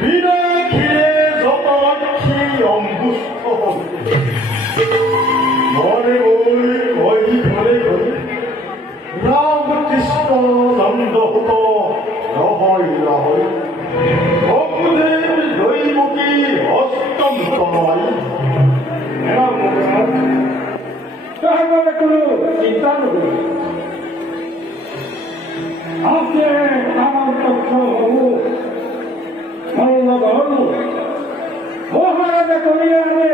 미래 길에 저만히 영구스터 ঘরে ওই ঘরে ঘরে রাম কৃষ্ণ নন্দ হত রহয় রহয় ভক্তদের দৈবকী অষ্টম তনয়। তাহলে কোনো চিন্তা নকৰি আছে আমার তথ্য হবু মল্লগহরু মহারাজা করিয়া আনে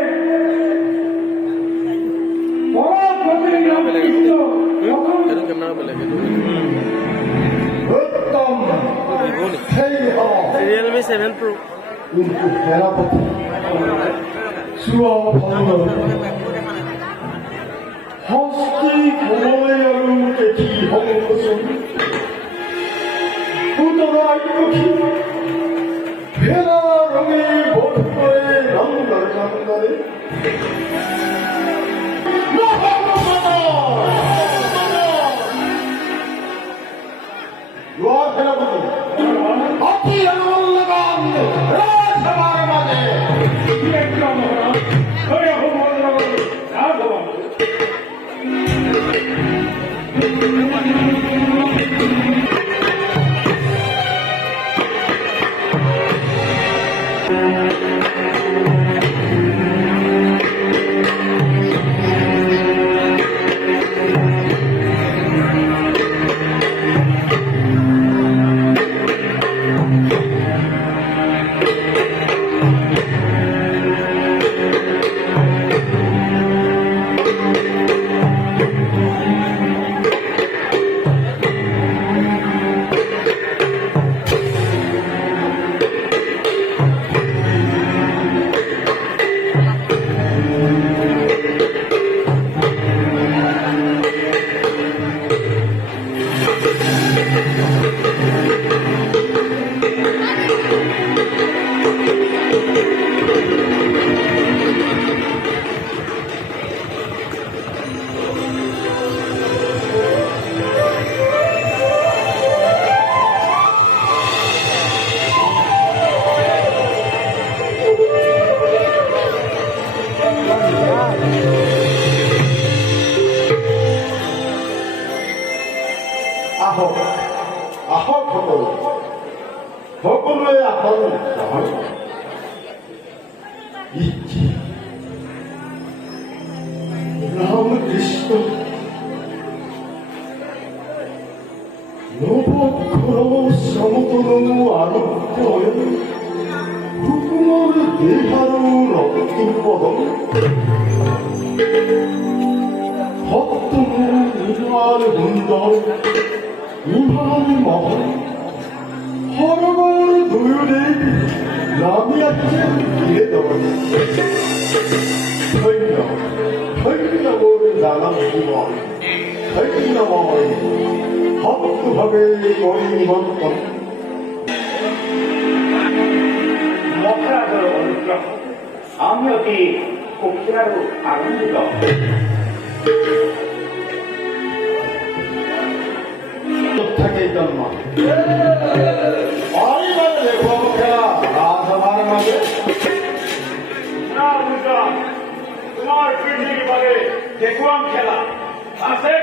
উত্তম সেই Realme 7 Pro কিন্তু সেনাপতি সুভন্ন হস্তি কোমলে আৰু কেঠি সংকোচন পুতনাই পক্ষী ভেলা রঙে বোধ করে রঙরে রঙরে অতি অনুল্লগাম রাজসভার মাঝে আহক আহক সকলোৱে আসন গ্ৰহণ ইচ্ছি ৰাম কৃষ্ণ নৱঘৰ সমতলনো আৰক্ষ হুকুমৰ দেহ আৰু ৰক্তি পদম সত্যমৰ নিৰ্মাণ সুন্দৰ ইমান মহল সৰগৰ দুয়োদেশ নামি আছে ধন্য ধন্য মোৰ জানা জীৱন ধন্য মই ভক্তভাৱে কৰি নিমন্ত্ৰণ মহারাজৰ অনুগ্ৰহ আমি অতি সুখী আৰু আনন্দিত। থাকে জন্ম অৰিবাৰে দেখুৱাব খেলা ৰাজসভাৰ মাজে না বুজা তোমাৰ পৃথিৱীৰ বাবে দেখুৱাম খেলা আছে।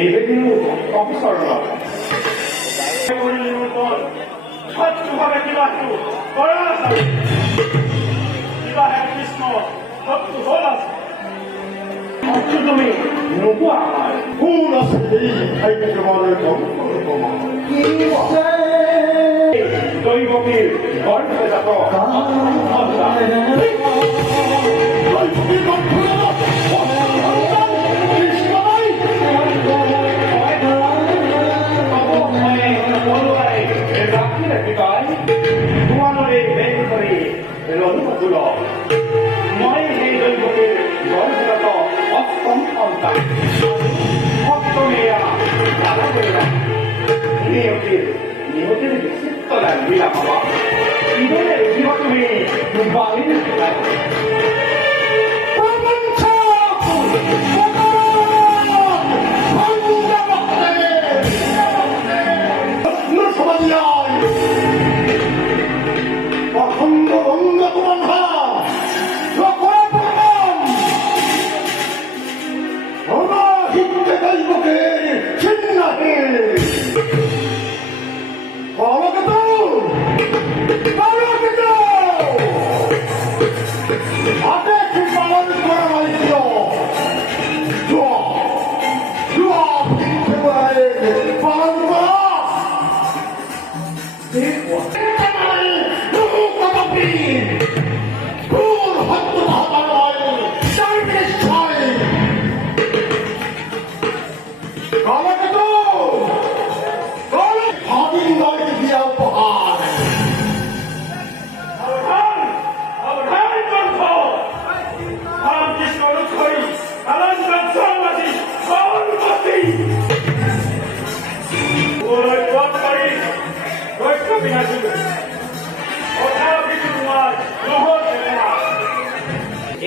নিবেদিনী অফিসর স্বচ্ছভাৱে কিবাটো কৰা আছে কিবাহে কৃষ্ণ সত্য হ'ল আছে সত্য তুমি নোপোৱা আমাৰ কোন আছে এই ভাগ্যৱানৰ জন্মৰ দৈৱকীৰ গৰ্ভজাত তোমালোকে বেগ কৰি ৰঘুপতুল মই সেই দৈৱকীৰ গৰ্ভজাত অষ্টম সন্তান সপ্তমীয়া ৰাধা কৰিবা নিহতিৰ বিচিত্ৰ লাগিলা পাবা ইদৰে দেখিব তুমি বালিৰ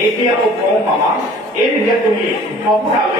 এতিয়াও কওঁ মামা এই যে তুমি অপৰাধ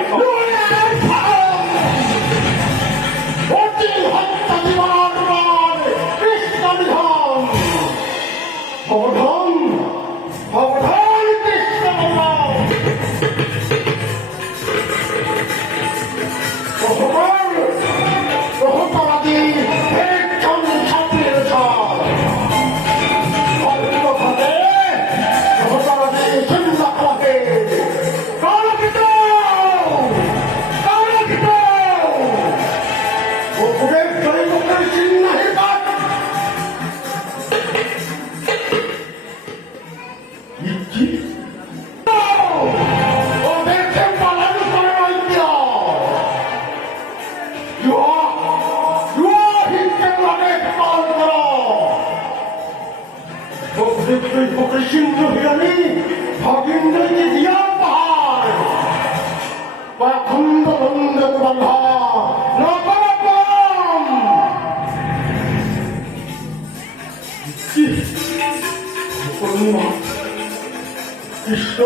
কৃষ্ণ